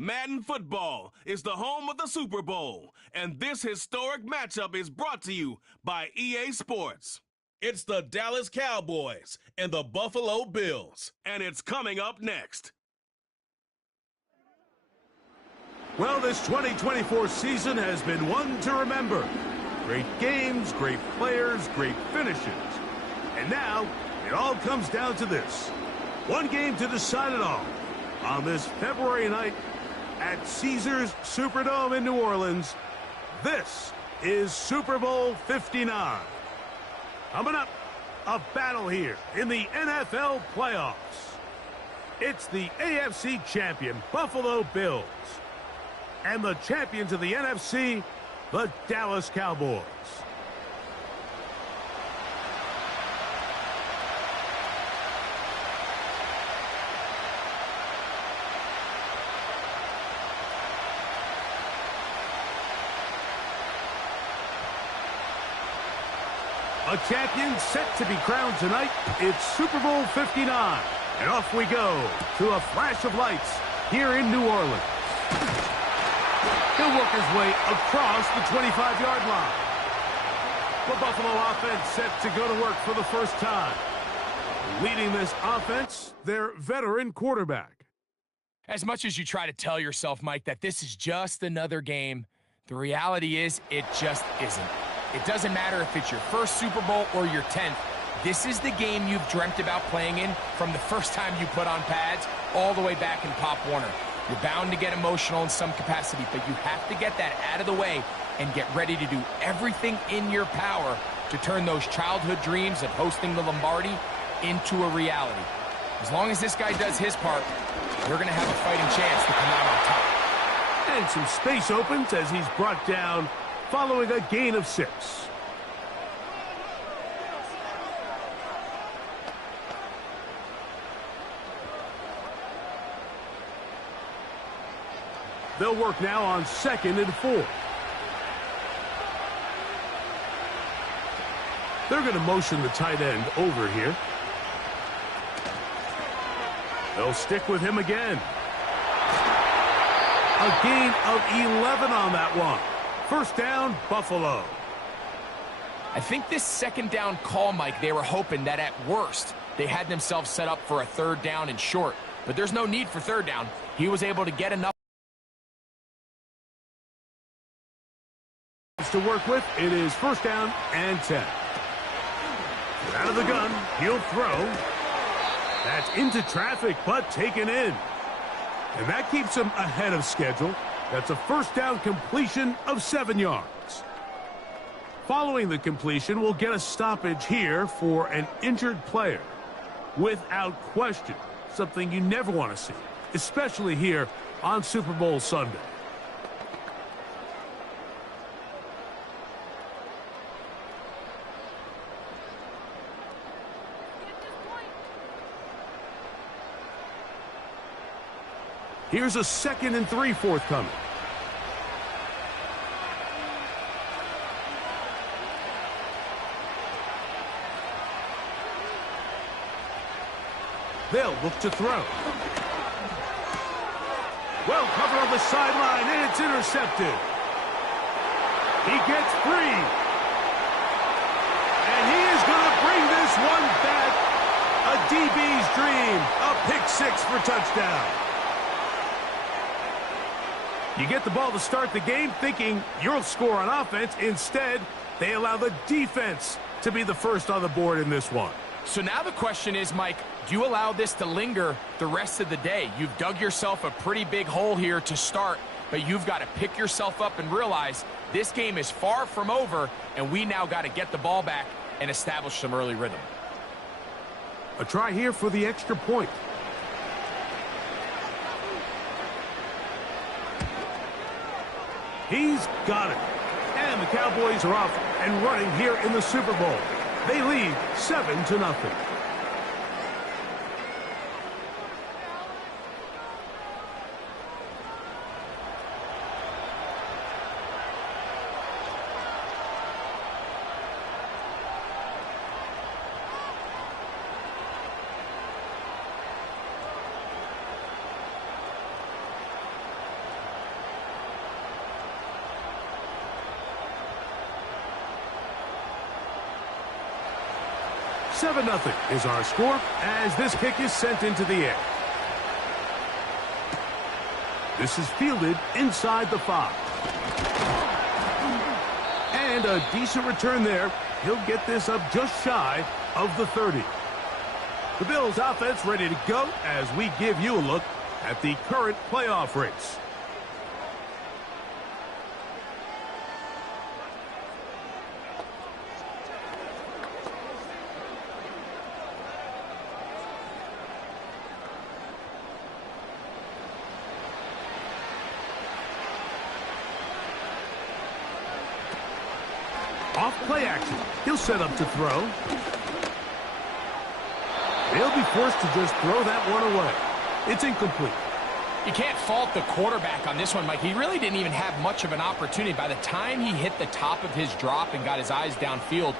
Madden football is the home of the Super Bowl, and this historic matchup is brought to you by EA Sports. It's the Dallas Cowboys and the Buffalo Bills, and it's coming up next. Well, this 2024 season has been one to remember. Great games, great players, great finishes. And now, it all comes down to this. One game to decide it all. On this February night at Caesars Superdome in New Orleans, this is Super Bowl 59. Coming up, a battle here in the NFL playoffs. It's the AFC champion Buffalo Bills and the champions of the NFC, the Dallas Cowboys. A champion set to be crowned tonight. It's Super Bowl 59. And off we go to a flash of lights here in New Orleans. He'll work his way across the 25-yard line. The Buffalo offense set to go to work for the first time. Leading this offense, their veteran quarterback. As much as you try to tell yourself, Mike, that this is just another game, the reality is it just isn't. It doesn't matter if it's your first Super Bowl or your 10th. This is the game you've dreamt about playing in from the first time you put on pads all the way back in Pop Warner. You're bound to get emotional in some capacity, but you have to get that out of the way and get ready to do everything in your power to turn those childhood dreams of hosting the Lombardi into a reality. As long as this guy does his part, we're going to have a fighting chance to come out on top. And some space opens as he's brought down following a gain of 6. They'll work now on 2nd and 4. They're going to motion the tight end over here. They'll stick with him again. A gain of 11 on that one. First down, Buffalo. I think this second down call, Mike, they were hoping that at worst they had themselves set up for a third down and short. But there's no need for third down. He was able to get enough to work with. It is first down and 10. Out of the gun, he'll throw. That's into traffic, but taken in. And that keeps him ahead of schedule. That's a first down completion of 7 yards. Following the completion, we'll get a stoppage here for an injured player. Without question, something you never want to see, especially here on Super Bowl Sunday. Here's a 2nd and 3 forthcoming. They'll look to throw. Well covered on the sideline, and it's intercepted. He gets free. And he is going to bring this one back. A DB's dream. A pick 6 for touchdown. You get the ball to start the game thinking you'll score on offense. Instead, they allow the defense to be the first on the board in this one. So now the question is, Mike, do you allow this to linger the rest of the day? You've dug yourself a pretty big hole here to start, but you've got to pick yourself up and realize this game is far from over, and we now got to get the ball back and establish some early rhythm. A try here for the extra point. He's got it. And the Cowboys are off and running here in the Super Bowl. They lead 7-0. 7-0 is our score as this kick is sent into the air. This is fielded inside the 5. And a decent return there. He'll get this up just shy of the 30. The Bills offense ready to go as we give you a look at the current playoff race. Off play action. He'll set up to throw. They'll be forced to just throw that one away. It's incomplete. You can't fault the quarterback on this one, Mike. He really didn't even have much of an opportunity. By the time he hit the top of his drop and got his eyes downfield,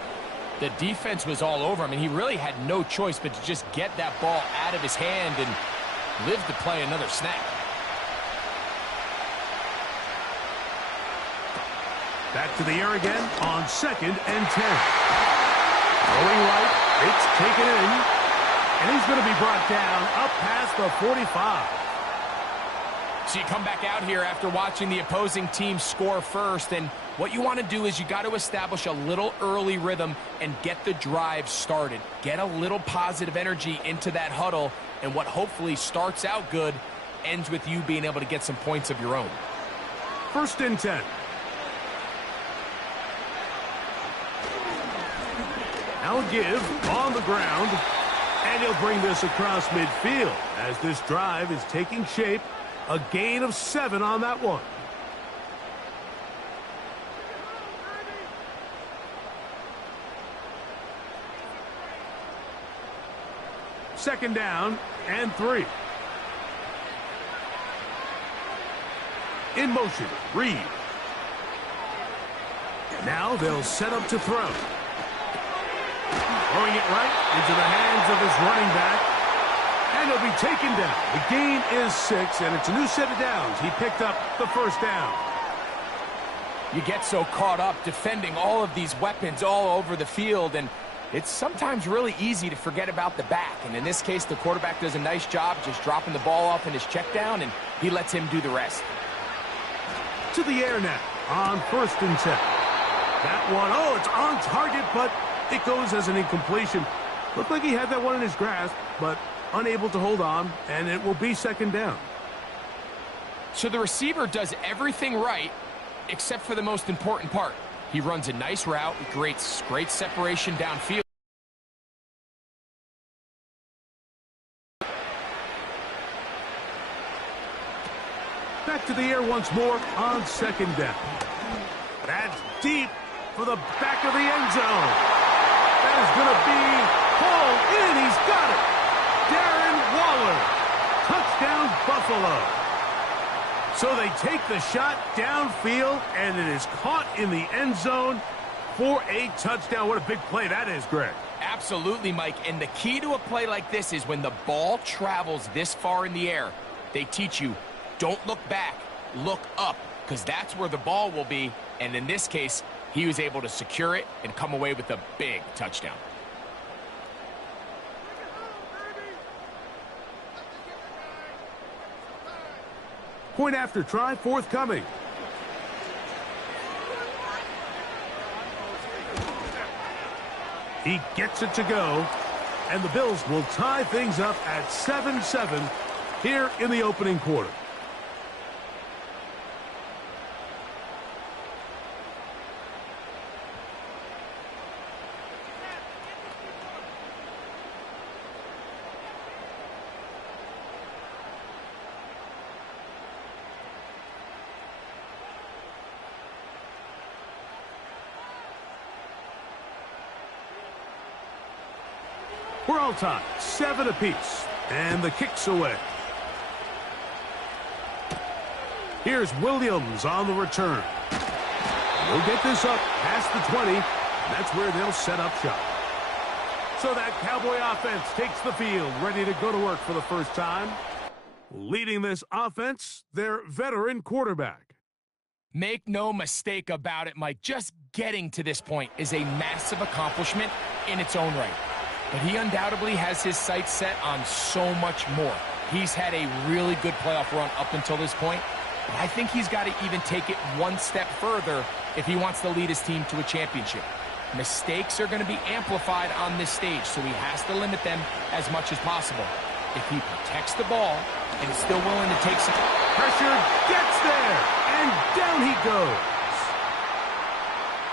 the defense was all over him, and he really had no choice but to just get that ball out of his hand and live to play another snap. Back to the air again on 2nd and 10. Going right, it's taken in, and he's going to be brought down up past the 45. So you come back out here after watching the opposing team score first, and what you want to do is you got to establish a little early rhythm and get the drive started. Get a little positive energy into that huddle, and what hopefully starts out good ends with you being able to get some points of your own. 1st and 10. Now a give on the ground, and he'll bring this across midfield as this drive is taking shape. A gain of 7 on that one. Second down and 3. In motion, Reed. Now they'll set up to throw. Throwing it right into the hands of his running back. And he'll be taken down. The gain is 6, and it's a new set of downs. He picked up the 1st down. You get so caught up defending all of these weapons all over the field, and it's sometimes really easy to forget about the back. And in this case, the quarterback does a nice job just dropping the ball off in his check down, and he lets him do the rest. To the air now on 1st and 10. That one, oh, it's on target, but it goes as an incompletion. Looked like he had that one in his grasp, but unable to hold on, and it will be 2nd down. So the receiver does everything right except for the most important part. He runs a nice route, great separation downfield. Back to the air once more on 2nd down. That's deep for the back of the end zone. That is going to be pulled in. He's got it. Darren Waller. Touchdown, Buffalo. So they take the shot downfield, and it is caught in the end zone for a touchdown. What a big play that is, Greg. Absolutely, Mike. And the key to a play like this is when the ball travels this far in the air, they teach you, don't look back, look up, because that's where the ball will be. And in this case, he was able to secure it and come away with a big touchdown. Point after try forthcoming. He gets it to go, and the Bills will tie things up at 7-7 here in the opening quarter. We're all tied, 7 apiece, and the kick's away. Here's Williams on the return. They'll get this up past the 20, and that's where they'll set up shop. So that Cowboy offense takes the field, ready to go to work for the first time. Leading this offense, their veteran quarterback. Make no mistake about it, Mike. Just getting to this point is a massive accomplishment in its own right. but he undoubtedly has his sights set on so much more. He's had a really good playoff run up until this point, but I think he's got to even take it one step further if he wants to lead his team to a championship. Mistakes are going to be amplified on this stage, so he has to limit them as much as possible. If he protects the ball and is still willing to take some pressure, gets there, and down he goes.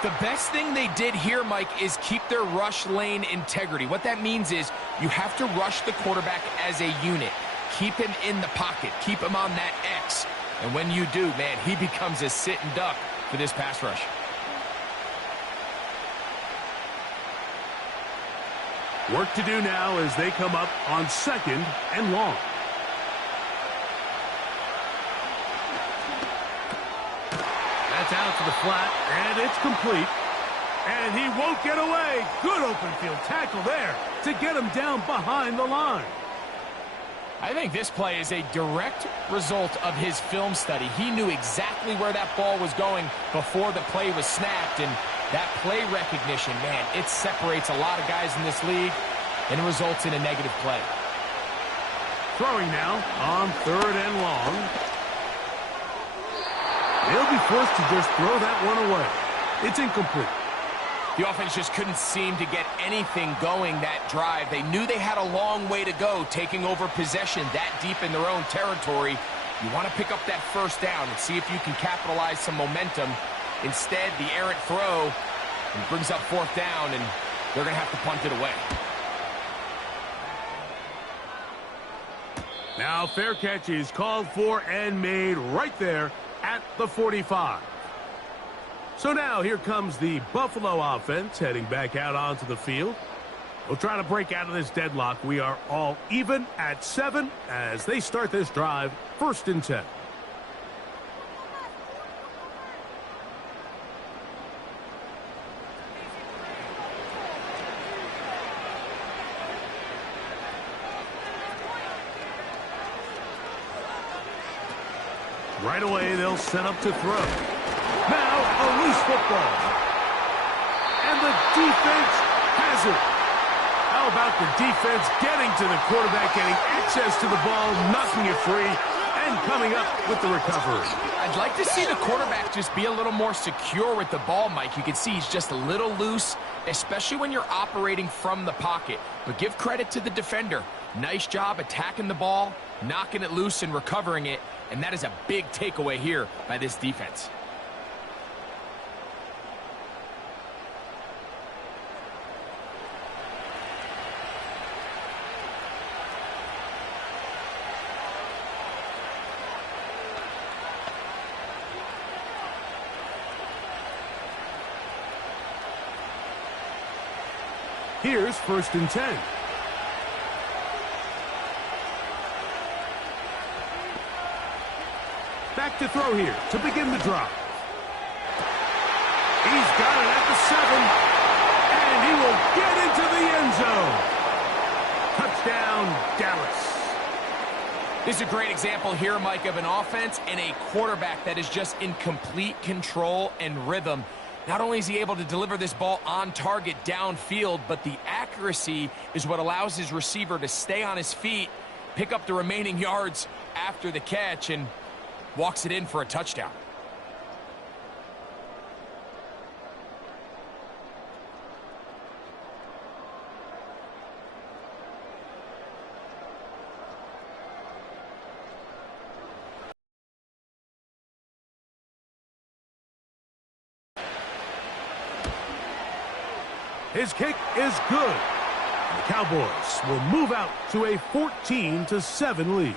The best thing they did here, Mike, is keep their rush lane integrity. What that means is you have to rush the quarterback as a unit. Keep him in the pocket. Keep him on that X. And when you do, man, he becomes a sitting duck for this pass rush. Work to do now as they come up on 2nd and long. That's out to the flat, and it's complete. And he won't get away. Good open field tackle there to get him down behind the line. I think this play is a direct result of his film study. He knew exactly where that ball was going before the play was snapped, and that play recognition, man, it separates a lot of guys in this league and results in a negative play. Throwing now on 3rd and long. They'll be forced to just throw that one away. It's incomplete. The offense just couldn't seem to get anything going that drive. They knew they had a long way to go, taking over possession that deep in their own territory. You want to pick up that 1st down and see if you can capitalize some momentum. Instead, the errant throw brings up 4th down, and they're going to have to punt it away. Now fair catch is called for and made right there at the 45. So now here comes the Buffalo offense heading back out onto the field. They'll try to break out of this deadlock. We are all even at 7 as they start this drive, 1st and 10. Right away, they'll set up to throw. Now, a loose football. And the defense has it. How about the defense getting to the quarterback, getting access to the ball, knocking it free, and coming up with the recovery? I'd like to see the quarterback just be a little more secure with the ball, Mike. You can see he's just a little loose, especially when you're operating from the pocket. But give credit to the defender. Nice job attacking the ball, knocking it loose and recovering it, and that is a big takeaway here by this defense. Here's 1st and 10. Back to throw here to begin the drive. He's got it at the 7, and he will get into the end zone. Touchdown, Dallas. This is a great example here, Mike, of an offense and a quarterback that is just in complete control and rhythm. Not only is he able to deliver this ball on target downfield, but the accuracy is what allows his receiver to stay on his feet, pick up the remaining yards after the catch, and walks it in for a touchdown. His kick is good. The Cowboys will move out to a 14-7 lead.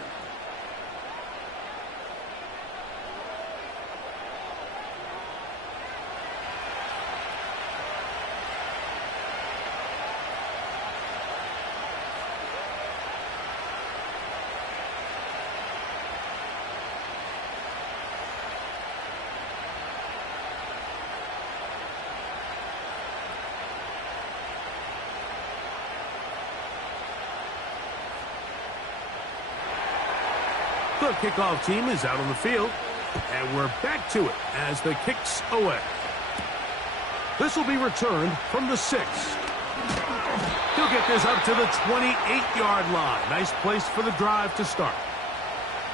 The kickoff team is out on the field, and we're back to it as the kick's away. This will be returned from the 6. He'll get this up to the 28-yard line. Nice place for the drive to start.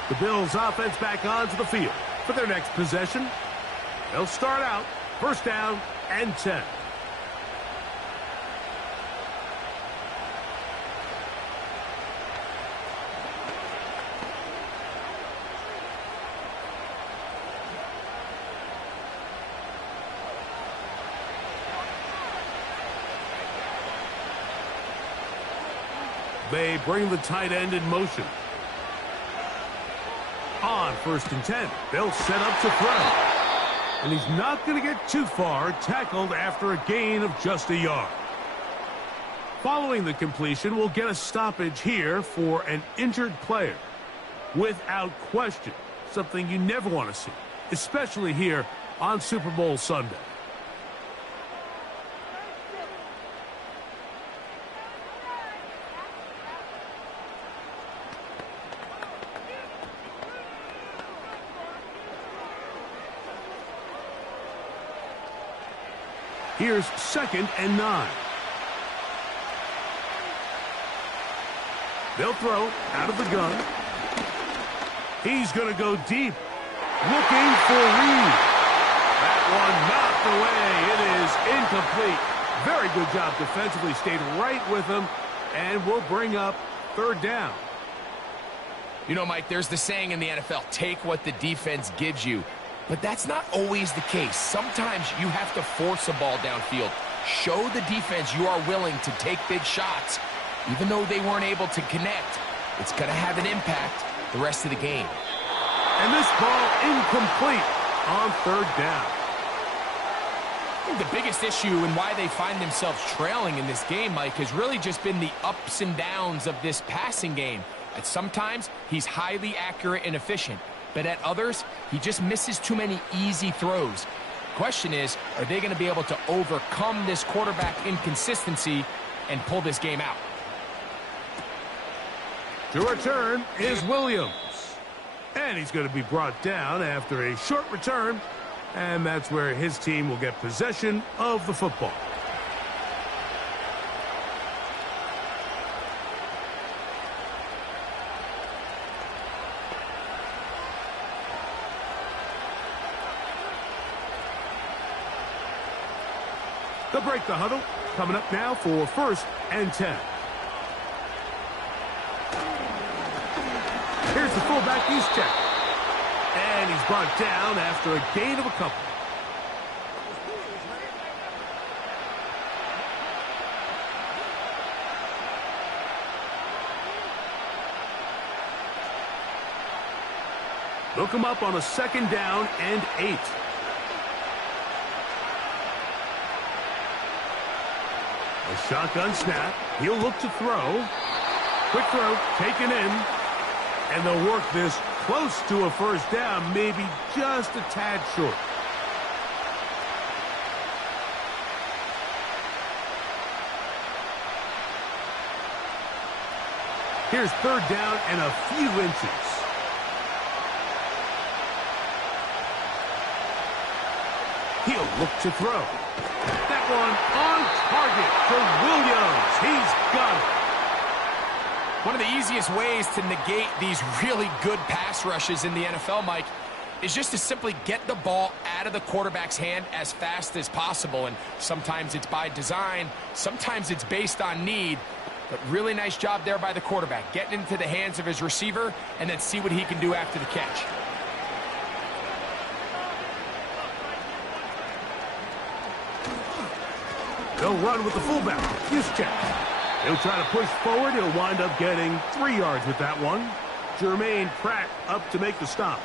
The Bills offense back onto the field for their next possession. They'll start out first down and 10. They bring the tight end in motion. On first and 10, they'll set up to throw. And he's not going to get too far, tackled after a gain of just a yard. Following the completion, we'll get a stoppage here for an injured player. Without question, something you never want to see, especially here on Super Bowl Sunday. Here's second and 9. They'll throw out of the gun. He's going to go deep. Looking for Reed. That one knocked away. It is incomplete. Very good job defensively. Stayed right with him. And we'll bring up third down. You know, Mike, there's the saying in the NFL, take what the defense gives you. But that's not always the case. Sometimes you have to force a ball downfield. Show the defense you are willing to take big shots. Even though they weren't able to connect, it's going to have an impact the rest of the game. And this ball incomplete on third down. I think the biggest issue and why they find themselves trailing in this game, Mike, has really just been the ups and downs of this passing game. At sometimes, he's highly accurate and efficient. But at others, he just misses too many easy throws. Question is, are they going to be able to overcome this quarterback inconsistency and pull this game out? To return is Williams. And he's going to be brought down after a short return. And that's where his team will get possession of the football. They'll break the huddle. Coming up now for first and 10. Here's the fullback. He's checked. And he's brought down after a gain of a couple. They'll come up on a second down and 8. A shotgun snap. He'll look to throw. Quick throw taken in. And they'll work this close to a first down, maybe just a tad short. Here's third down and a few inches. He'll look to throw. That one on target for Williams. He's got it. One of the easiest ways to negate these really good pass rushes in the NFL, Mike, is just to simply get the ball out of the quarterback's hand as fast as possible. And sometimes it's by design, sometimes it's based on need. But really nice job there by the quarterback, getting into the hands of his receiver and then see what he can do after the catch. They'll run with the fullback. Juszczyk. He'll try to push forward. He'll wind up getting 3 yards with that one. Jermaine Pratt up to make the stop.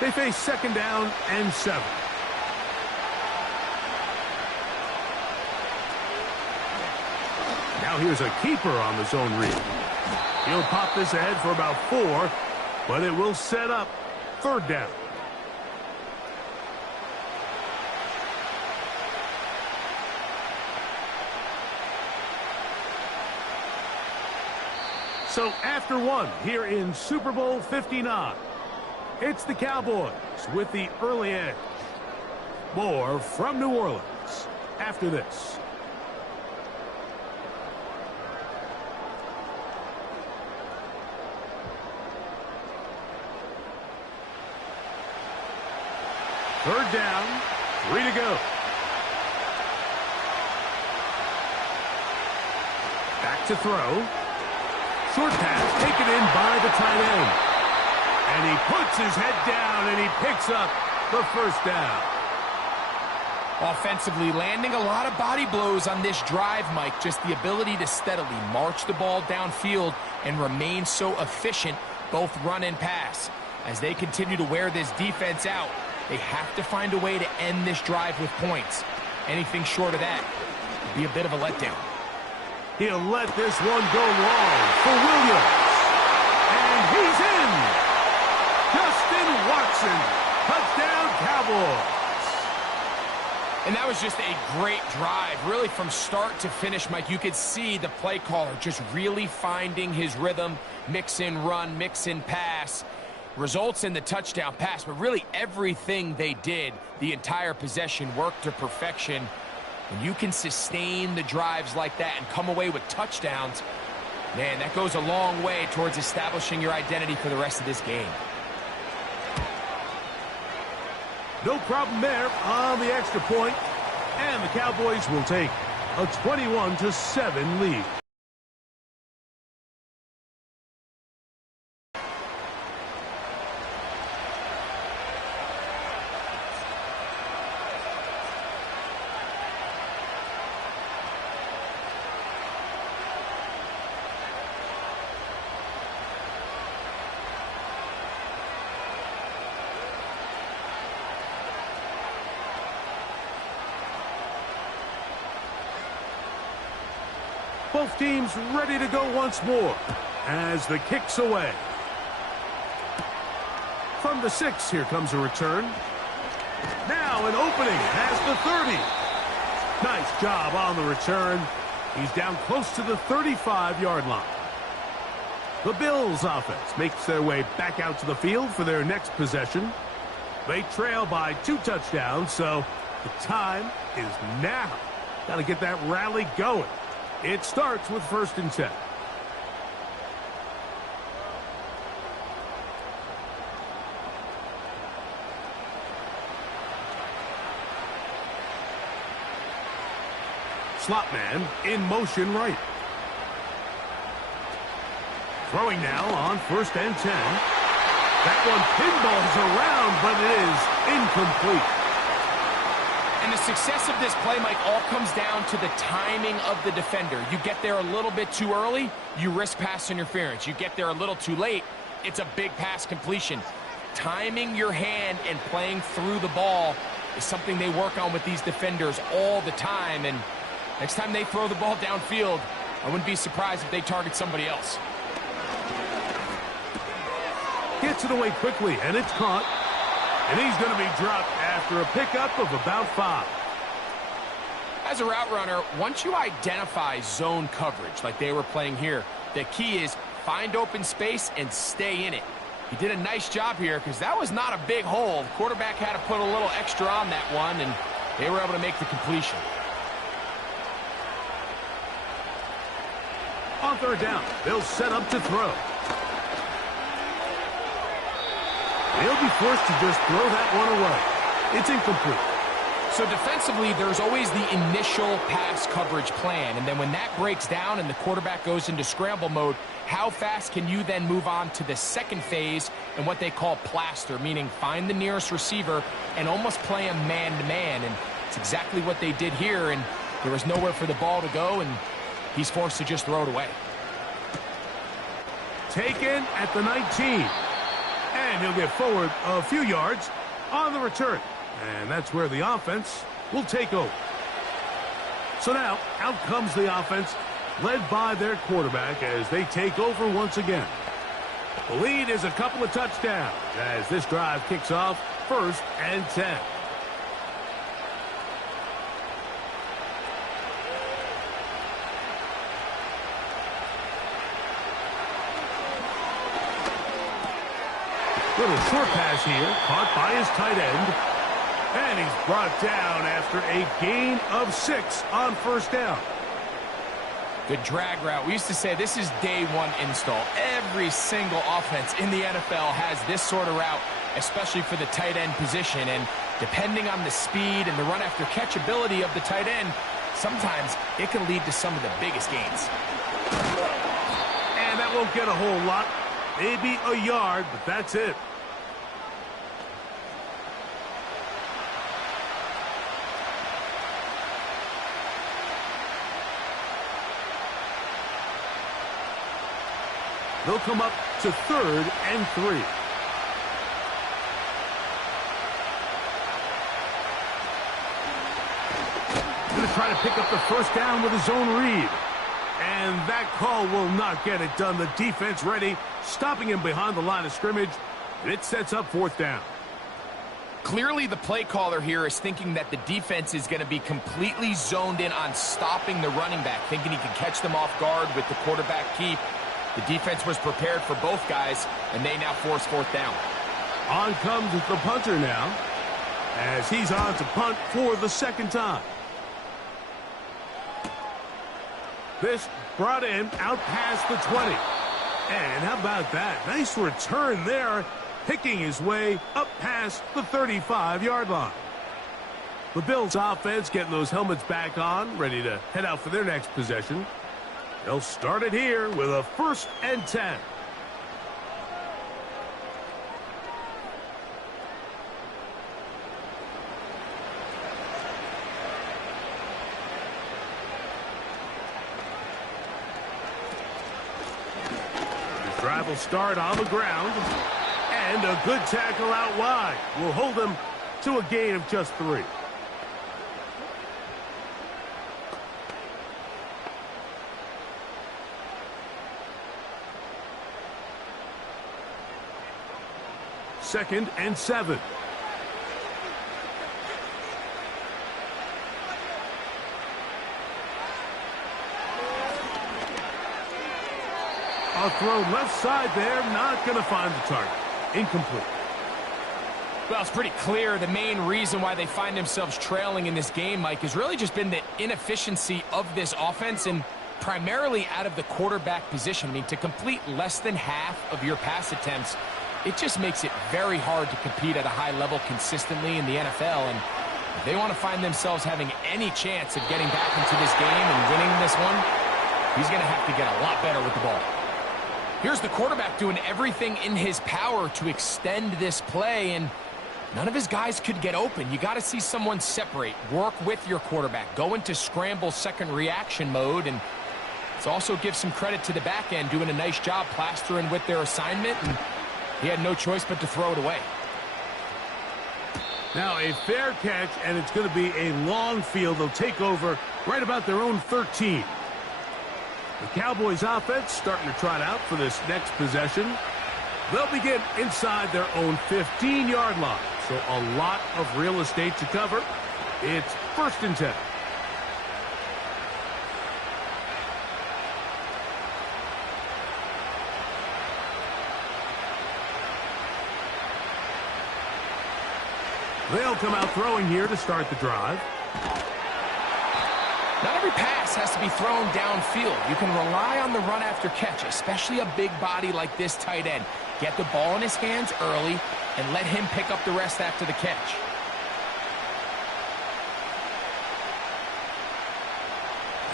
They face second down and 7. Now here's a keeper on the zone read. He'll pop this ahead for about 4, but it will set up third down. So after one here in Super Bowl 59, It's the Cowboys with the early edge. More from New Orleans after this. Third down, 3 to go. Back to throw. Short pass taken in by the tight end. And he puts his head down and he picks up the first down. Offensively, landing a lot of body blows on this drive, Mike. Just the ability to steadily march the ball downfield and remain so efficient, both run and pass. As they continue to wear this defense out, they have to find a way to end this drive with points. Anything short of that would be a bit of a letdown. He'll let this one go long for Williams. And he's in. Justin Watson. Touchdown, Cowboys. And that was just a great drive, really from start to finish, Mike. You could see the play caller just really finding his rhythm, mix in run, mix in pass. Results in the touchdown pass, but really everything they did, the entire possession, worked to perfection. When you can sustain the drives like that and come away with touchdowns, man, that goes a long way towards establishing your identity for the rest of this game. No problem there on the extra point. And the Cowboys will take a 21-7 lead. Both teams ready to go once more as the kick's away. From the 6, here comes a return. Now an opening past the 30. Nice job on the return. He's down close to the 35-yard line. The Bills offense makes their way back out to the field for their next possession. They trail by 2 touchdowns, so the time is now. Got to get that rally going. It starts with 1st and 10. Slot man in motion right. Throwing now on 1st and 10. That one pinballs around, but it is incomplete. And the success of this play, Mike, all comes down to the timing of the defender. You get there a little bit too early, you risk pass interference. You get there a little too late, it's a big pass completion. Timing your hand and playing through the ball is something they work on with these defenders all the time. And next time they throw the ball downfield, I wouldn't be surprised if they target somebody else. Gets it away quickly, and it's caught. And he's going to be dropped after a pickup of about 5. As a route runner, once you identify zone coverage like they were playing here, the key is find open space and stay in it. He did a nice job here because that was not a big hole. The quarterback had to put a little extra on that one, and they were able to make the completion. On 3rd down, they'll set up to throw. They'll be forced to just throw that one away. It's incomplete. So defensively, there's always the initial pass coverage plan, and then when that breaks down and the quarterback goes into scramble mode, how fast can you then move on to the second phase and what they call plaster, meaning find the nearest receiver and almost play him man-to-man, and it's exactly what they did here, and there was nowhere for the ball to go, and he's forced to just throw it away. Taken at the 19. And he'll get forward a few yards on the return. And that's where the offense will take over. So now, out comes the offense, led by their quarterback as they take over once again. The lead is a couple of touchdowns as this drive kicks off 1st and 10. Little short pass here, caught by his tight end. And he's brought down after a gain of 6 on first down. Good drag route. We used to say this is day one install. Every single offense in the NFL has this sort of route, especially for the tight end position. And depending on the speed and the run after catch ability of the tight end, sometimes it can lead to some of the biggest gains. And that won't get a whole lot. Maybe a yard, but that's it. They'll come up to 3rd and 3. Going to try to pick up the first down with his own read. And that call will not get it done. The defense ready, stopping him behind the line of scrimmage. And it sets up 4th down. Clearly, the play caller here is thinking that the defense is going to be completely zoned in on stopping the running back, thinking he can catch them off guard with the quarterback keep. The defense was prepared for both guys, and they now force 4th down. On comes the punter now, as he's on to punt for the 2nd time. This brought in out past the 20. And how about that? Nice return there, picking his way up past the 35-yard line. The Bills offense getting those helmets back on, ready to head out for their next possession. They'll start it here with a 1st and 10. The drive will start on the ground. And a good tackle out wide will hold them to a gain of just 3. Second and 7. A throw left side there, not going to find the target. Incomplete. Well, it's pretty clear the main reason why they find themselves trailing in this game, Mike, has really just been the inefficiency of this offense and primarily out of the quarterback position. I mean, to complete less than half of your pass attempts, it just makes it very hard to compete at a high level consistently in the NFL. And if they want to find themselves having any chance of getting back into this game and winning this one, he's going to have to get a lot better with the ball. Here's the quarterback doing everything in his power to extend this play, and none of his guys could get open. You got to see someone separate, work with your quarterback, go into scramble second reaction mode, and let's also give some credit to the back end doing a nice job plastering with their assignment, and he had no choice but to throw it away. Now a fair catch, and it's going to be a long field. They'll take over right about their own 13. The Cowboys offense starting to trot out for this next possession. They'll begin inside their own 15-yard line. So a lot of real estate to cover. It's 1st and 10. They'll come out throwing here to start the drive. Not every pass has to be thrown downfield. You can rely on the run after catch, especially a big body like this tight end. Get the ball in his hands early and let him pick up the rest after the catch.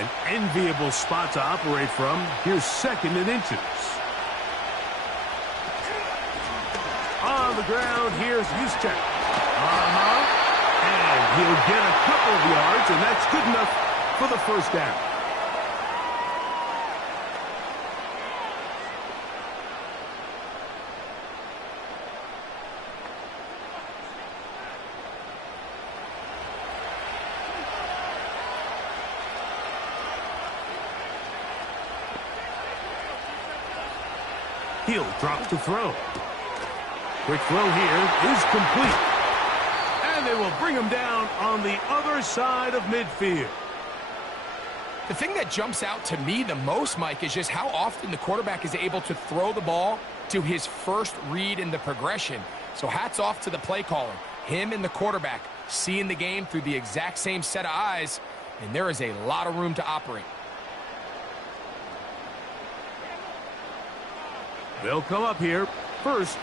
An enviable spot to operate from. Here's 2nd and inches. On the ground, here's Juszczyk. And he'll get a couple of yards, and that's good enough for the 1st down. Hill drops to throw. Quick throw here is complete. And they will bring him down on the other side of midfield. The thing that jumps out to me the most, Mike, is just how often the quarterback is able to throw the ball to his first read in the progression. So hats off to the play caller. Him and the quarterback seeing the game through the exact same set of eyes, and there is a lot of room to operate. They'll come up here. First,